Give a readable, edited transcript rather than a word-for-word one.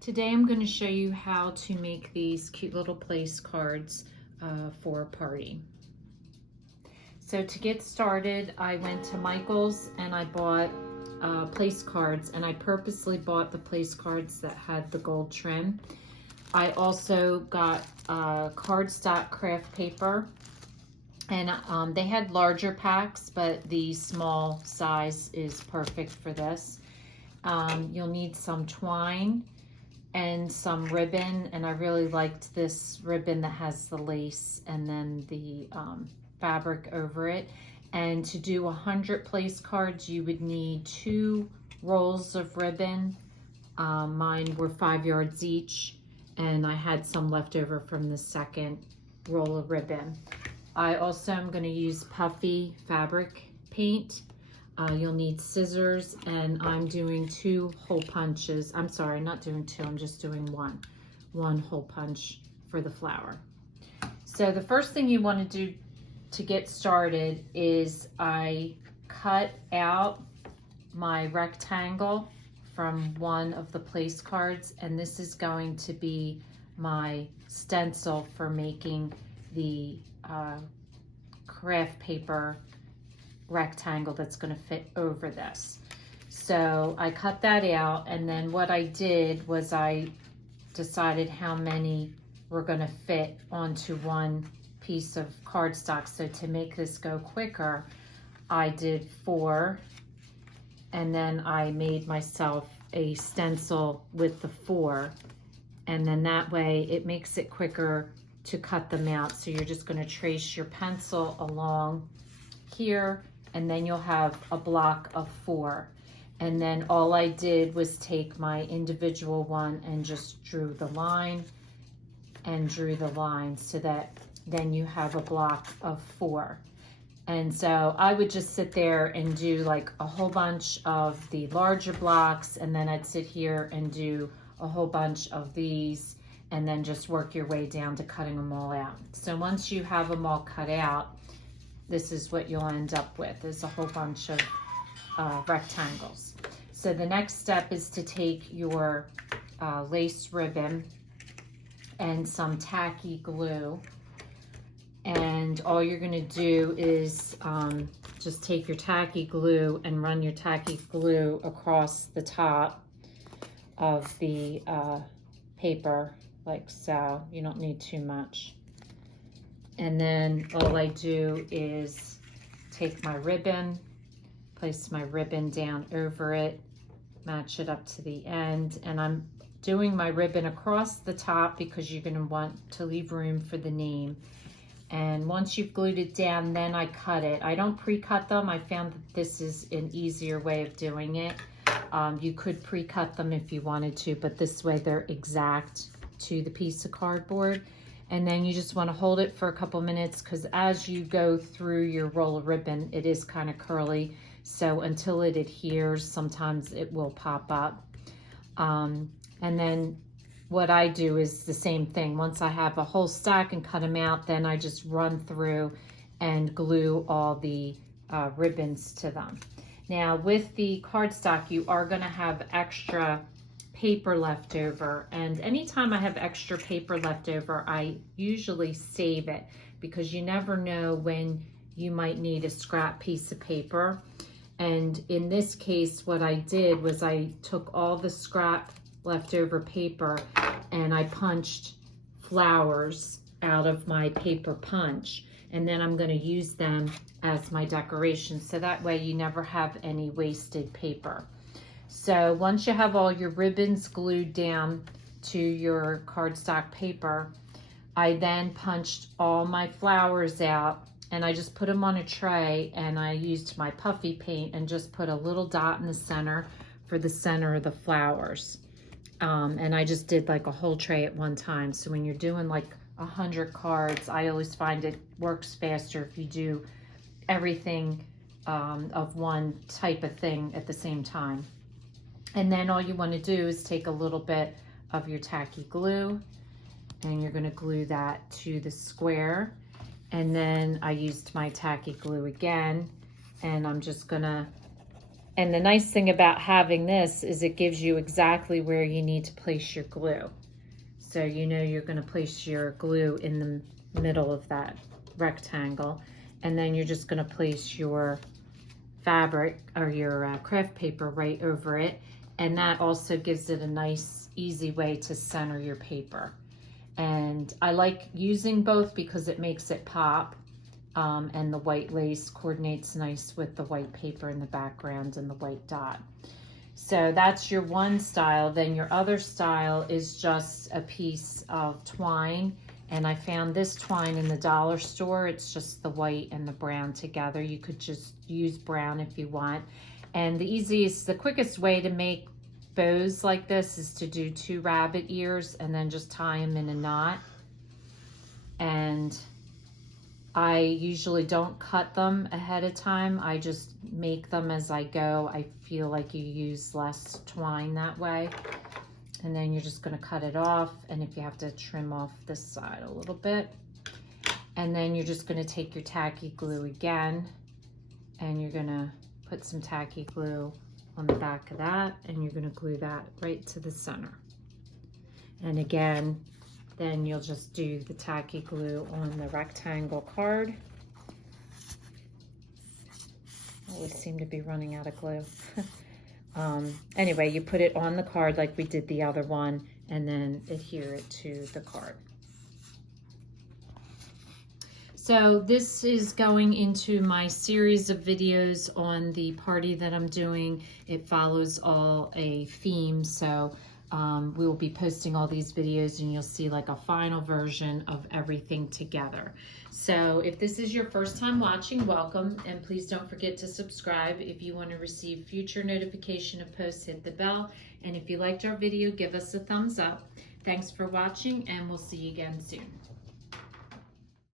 Today I'm going to show you how to make these cute little place cards for a party. So to get started, I went to Michael's and I bought place cards, and I purposely bought the place cards that had the gold trim. I also got cardstock craft paper, and they had larger packs, but the small size is perfect for this. You'll need some twine and some ribbon, and I really liked this ribbon that has the lace and then the fabric over it. And to do 100 place cards, you would need 2 rolls of ribbon. Mine were 5 yards each, and I had some left over from the second roll of ribbon. I also am going to use puffy fabric paint. You'll need scissors, and I'm doing 2 hole punches. I'm sorry, not doing 2, I'm just doing one hole punch for the flower. So the first thing you want to do to get started is I cut out my rectangle from one of the place cards, and this is going to be my stencil for making the craft paper rectangle that's going to fit over this. So I cut that out, and then what I did was I decided how many were going to fit onto one piece of cardstock. So to make this go quicker, I did 4, and then I made myself a stencil with the 4, and then that way it makes it quicker to cut them out. So you're just going to trace your pencil along here, and then you'll have a block of 4. And then all I did was take my individual one and just drew the line and drew the line, so that then you have a block of 4. And so I would just sit there and do like a whole bunch of the larger blocks, and then I'd sit here and do a whole bunch of these, and then just work your way down to cutting them all out. So once you have them all cut out, this is what you'll end up with, is a whole bunch of rectangles. So the next step is to take your lace ribbon and some tacky glue, and all you're going to do is just take your tacky glue and run your tacky glue across the top of the paper like so. You don't need too much. And then all I do is take my ribbon, place my ribbon down over it, match it up to the end, and I'm doing my ribbon across the top because you're going to want to leave room for the name. And once you've glued it down, then I cut it. I don't pre-cut them. I found that this is an easier way of doing it. You could pre-cut them if you wanted to, but this way they're exact to the piece of cardboard. And then you just want to hold it for a couple minutes, because as you go through your roll of ribbon, it is kind of curly. So until it adheres, sometimes it will pop up. And then what I do is the same thing. Once I have a whole stack and cut them out, then I just run through and glue all the ribbons to them. Now with the cardstock, you are going to have extra paper left over, and anytime I have extra paper left over, I usually save it, because you never know when you might need a scrap piece of paper. And in this case, what I did was I took all the scrap leftover paper and I punched flowers out of my paper punch, and then I'm going to use them as my decoration, so that way you never have any wasted paper. So once you have all your ribbons glued down to your cardstock paper, I then punched all my flowers out, and I just put them on a tray, and I used my puffy paint and just put a little dot in the center for the center of the flowers. And I just did like a whole tray at one time. So when you're doing like 100 cards, I always find it works faster if you do everything of one type of thing at the same time. And then all you want to do is take a little bit of your tacky glue, and you're going to glue that to the square. And then I used my tacky glue again, and I'm just going to And the nice thing about having this is it gives you exactly where you need to place your glue. So you know you're going to place your glue in the middle of that rectangle, and then you're just going to place your fabric or your craft paper right over it, and that also gives it a nice easy way to center your paper. And I like using both because it makes it pop, and the white lace coordinates nice with the white paper in the background and the white dot. So that's your one style. Then your other style is just a piece of twine, and I found this twine in the dollar store. It's just the white and the brown together. You could just use brown if you want. And the quickest way to make bows like this is to do 2 rabbit ears and then just tie them in a knot. And I usually don't cut them ahead of time. I just make them as I go. I feel like you use less twine that way. And then you're just going to cut it off. And if you have to trim off this side a little bit. And then you're just going to take your tacky glue again. And you're going to put some tacky glue on the back of that. And you're going to glue that right to the center. And again, then you'll just do the tacky glue on the rectangle card. I always seem to be running out of glue. Anyway, you put it on the card like we did the other one, and then adhere it to the card. So this is going into my series of videos on the party that I'm doing. It follows all a theme, so we will be posting all these videos and you'll see like a final version of everything together. So if this is your first time watching, welcome, and please don't forget to subscribe. If you want to receive future notification of posts, hit the bell, and if you liked our video, give us a thumbs up. Thanks for watching, and we'll see you again soon.